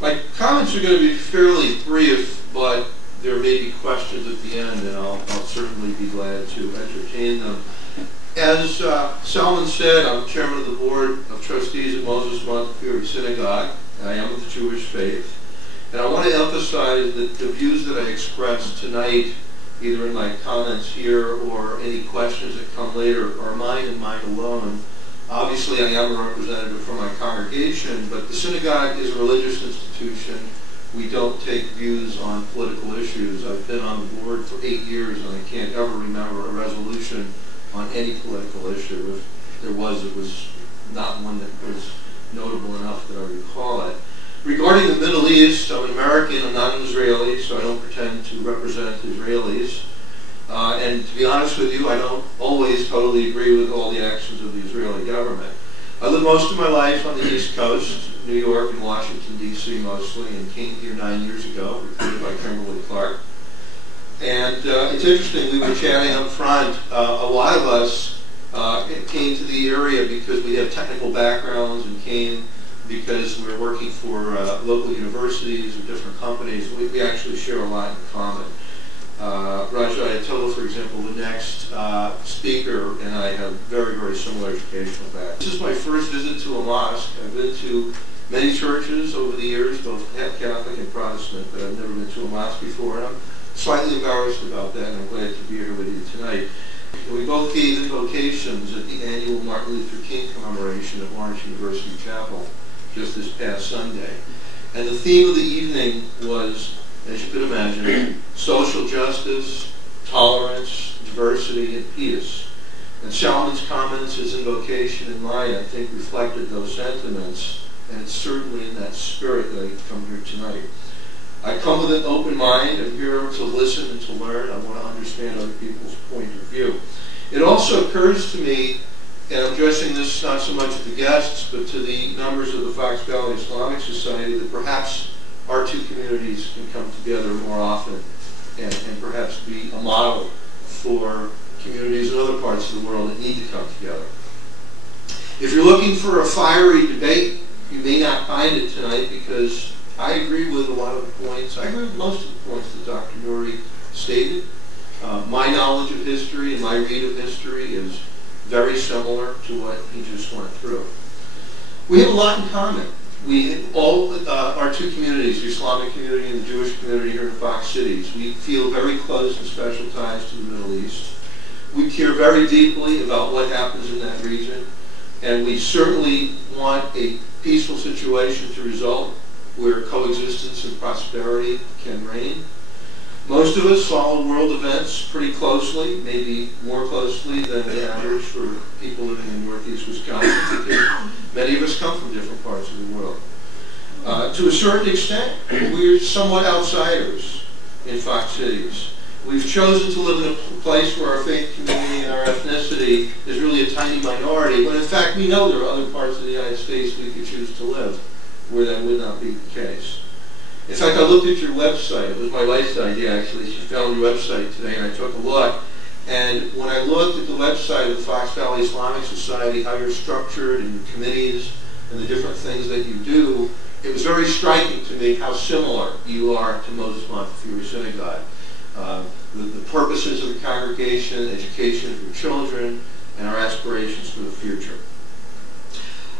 My comments are going to be fairly brief, but there may be questions at the end, and I'll certainly be glad to entertain them. As Salman said, I'm chairman of the board of trustees at Moses Montefiore Synagogue. I am of the Jewish faith. And I want to emphasize that the views that I expressed tonight, either in my comments here or any questions that come later, are mine and mine alone. Obviously, I am a representative for my congregation, but the synagogue is a religious institution. We don't take views on political issues. I've been on the board for 8 years, and I can't ever remember a resolution on any political issue. If there was, it was not one that was notable enough that I recall it. Regarding the Middle East, I'm an American, I'm not an Israeli, so I don't pretend to represent Israelis. And to be honest with you, I don't always totally agree with all the actions of the Israeli government. I lived most of my life on the East Coast, New York and Washington, D.C. mostly, and came here 9 years ago, recruited by Kimberly Clark. And it's interesting, we were chatting up front, a lot of us came to the area because we have technical backgrounds and came because we're working for local universities or different companies. We actually share a lot in common. Raja Ayatollah, for example, the next speaker, and I have very, very similar educational backgrounds. This is my first visit to a mosque. I've been to many churches over the years, both Catholic and Protestant, but I've never been to a mosque before, and I'm slightly embarrassed about that, and I'm glad to be here with you tonight. We both gave invocations at the annual Martin Luther King commemoration at Lawrence University Chapel just this past Sunday. And the theme of the evening was, as you could imagine, social justice, tolerance, diversity, and peace. And Salman's comments, his invocation, and mine, I think, reflected those sentiments, and it's certainly in that spirit that I come here tonight. I come with an open mind. I'm here to listen and to learn. I want to understand other people's point of view. It also occurs to me, and I'm addressing this not so much to the guests, but to the members of the Fox Valley Islamic Society, that perhaps our two communities can come together more often and perhaps be a model for communities in other parts of the world that need to come together. If you're looking for a fiery debate, you may not find it tonight, because I agree with a lot of the points. I agree with most of the points that Dr. Nouri stated. My knowledge of history and my read of history is very similar to what he just went through. We have a lot in common. We all, our two communities, the Islamic community and the Jewish community here in Fox Cities, we feel very close and special ties to the Middle East. We care very deeply about what happens in that region, and we certainly want a peaceful situation to result where coexistence and prosperity can reign. Most of us follow world events pretty closely, maybe more closely than the average for people living in northeast Wisconsin, because many of us come from different parts of the world. To a certain extent, we're somewhat outsiders in Fox Cities. We've chosen to live in a place where our faith community and our ethnicity is really a tiny minority, when in fact we know there are other parts of the United States we could choose to live where that would not be the case. In fact, I looked at your website. It was my wife's idea, actually. She found your website today, and I took a look. And when I looked at the website of the Fox Valley Islamic Society, how you're structured and your committees and the different things that you do, it was very striking to me how similar you are to Moses Montefiore Synagogue. The purposes of the congregation, education for children, and our aspirations for the future.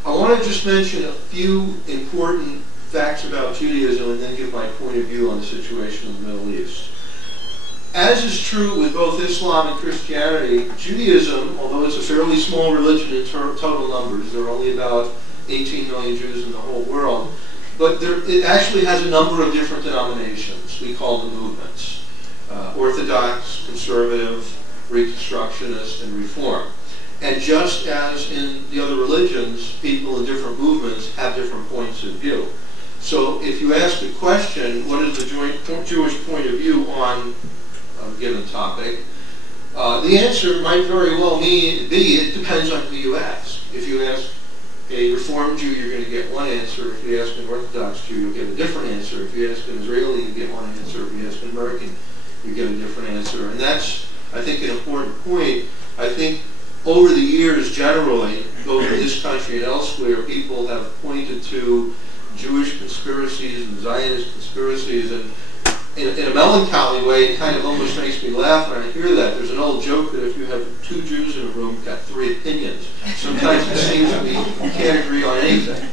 I want to just mention a few important facts about Judaism and then give my point of view on the situation in the Middle East. As is true with both Islam and Christianity, Judaism, although it's a fairly small religion in total numbers, there are only about 18 million Jews in the whole world, but it actually has a number of different denominations. We call them movements. Orthodox, conservative, Reconstructionist, and Reform. And just as in the other religions, people in different movements have different points of view. So if you ask the question, what is the Jewish point of view on a given topic, the answer might very well be it depends on who you ask. If you ask a Reformed Jew, you're going to get one answer. If you ask an Orthodox Jew, you'll get a different answer. If you ask an Israeli, you get one answer. If you ask an American, you get a different answer. And that's, I think, an important point. I think over the years, generally, both in this country and elsewhere, people have pointed to Jewish conspiracies and Zionist conspiracies, and in a melancholy way, it kind of almost makes me laugh when I hear that. There's an old joke that if you have two Jews in a room, you've got three opinions. Sometimes it seems that we can't agree on anything.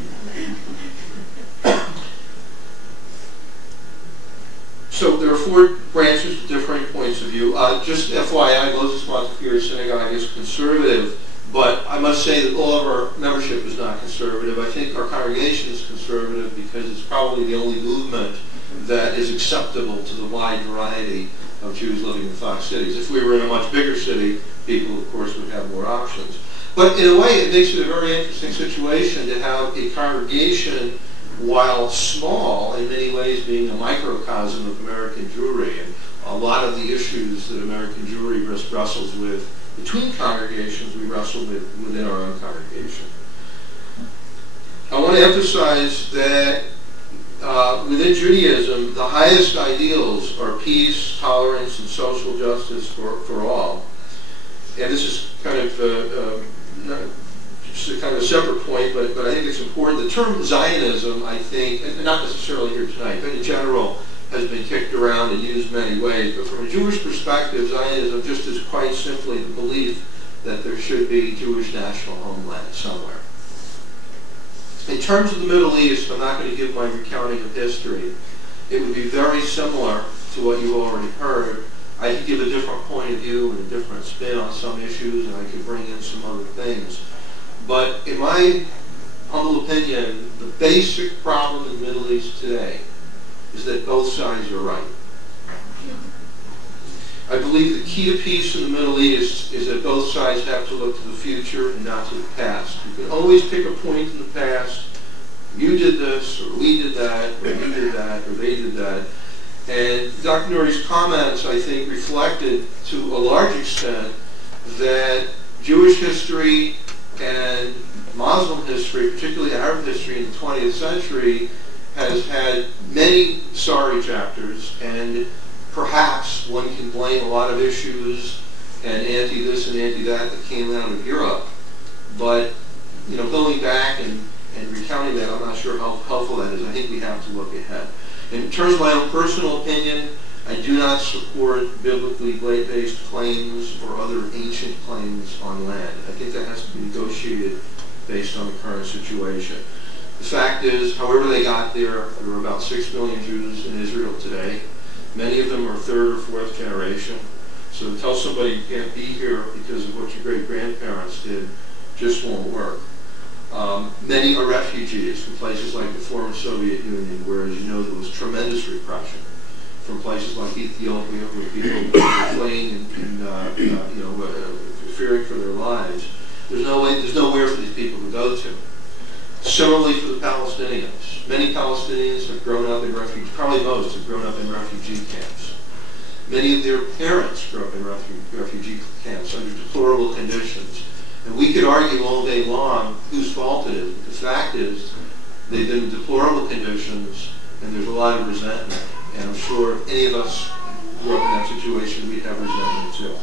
So there are four branches to differing points of view. Just FYI, Moses Montefiore Synagogue is conservative, but I must say that all of our membership is not conservative. I think our congregation is conservative because it's probably the only movement that is acceptable to the wide variety of Jews living in Fox cities. If we were in a much bigger city, people, of course, would have more options. But in a way, it makes it a very interesting situation to have a congregation, while small, in many ways being a microcosm of American Jewry, and a lot of the issues that American Jewry wrestles with between congregations, we wrestle with within our own congregation. I want to emphasize that within Judaism, the highest ideals are peace, tolerance, and social justice for all. And this is kind of just a kind of a separate point, but I think it's important. The term Zionism, I think, and not necessarily here tonight, but in general, has been kicked around and used many ways. But from a Jewish perspective, Zionism just is quite simply the belief that there should be Jewish national homeland somewhere. In terms of the Middle East, I'm not going to give my recounting of history. It would be very similar to what you already heard. I could give a different point of view and a different spin on some issues, and I could bring in some other things. But in my humble opinion, the basic problem in the Middle East today is that both sides are right. I believe the key to peace in the Middle East is that both sides have to look to the future and not to the past. You can always pick a point in the past. You did this, or we did that, or you did that, or they did that. And Dr. Nouri's comments, I think, reflected to a large extent that Jewish history and Muslim history, particularly Arab history in the 20th century, has had many sorry chapters, and perhaps one can blame a lot of issues and anti-this and anti-that that came out of Europe. But, you know, going back and recounting that, I'm not sure how helpful that is. I think we have to look ahead. In terms of my own personal opinion, I do not support biblically based claims or other ancient claims on land. I think that has to be negotiated based on the current situation. The fact is, however they got there, there are about 6 million Jews in Israel today. Many of them are third or fourth generation. So to tell somebody you can't be here because of what your great-grandparents did just won't work. Many are refugees from places like the former Soviet Union, where, as you know, there was tremendous repression. From places like Ethiopia, where people were fleeing and fearing for their lives. There's nowhere for these people to go to. Similarly for the Palestinians. Many Palestinians have grown up in refugees, probably most have grown up in refugee camps. Many of their parents grew up in refugee camps under deplorable conditions. And we could argue all day long whose fault it is. But the fact is, they've been in deplorable conditions, and there's a lot of resentment. And I'm sure if any of us grew up in that situation, we'd have resentment too.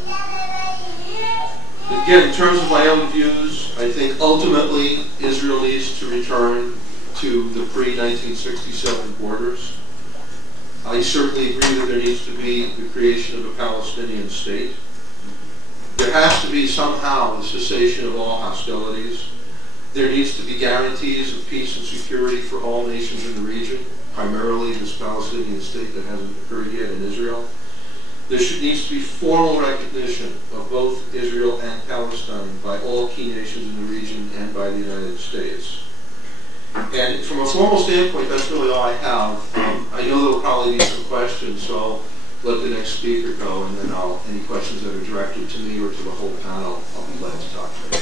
Again, in terms of my own views, I think ultimately Israel needs to return to the pre-1967 borders. I certainly agree that there needs to be the creation of a Palestinian state. There has to be somehow the cessation of all hostilities. There needs to be guarantees of peace and security for all nations in the region, primarily this Palestinian state that hasn't occurred yet in Israel. There needs to be formal recognition of both Israel and Palestine by all key nations in the region and by the United States. And from a formal standpoint, that's really all I have. I know there will probably be some questions, so I'll let the next speaker go, and then any questions that are directed to me or to the whole panel, I'll be glad to talk to them.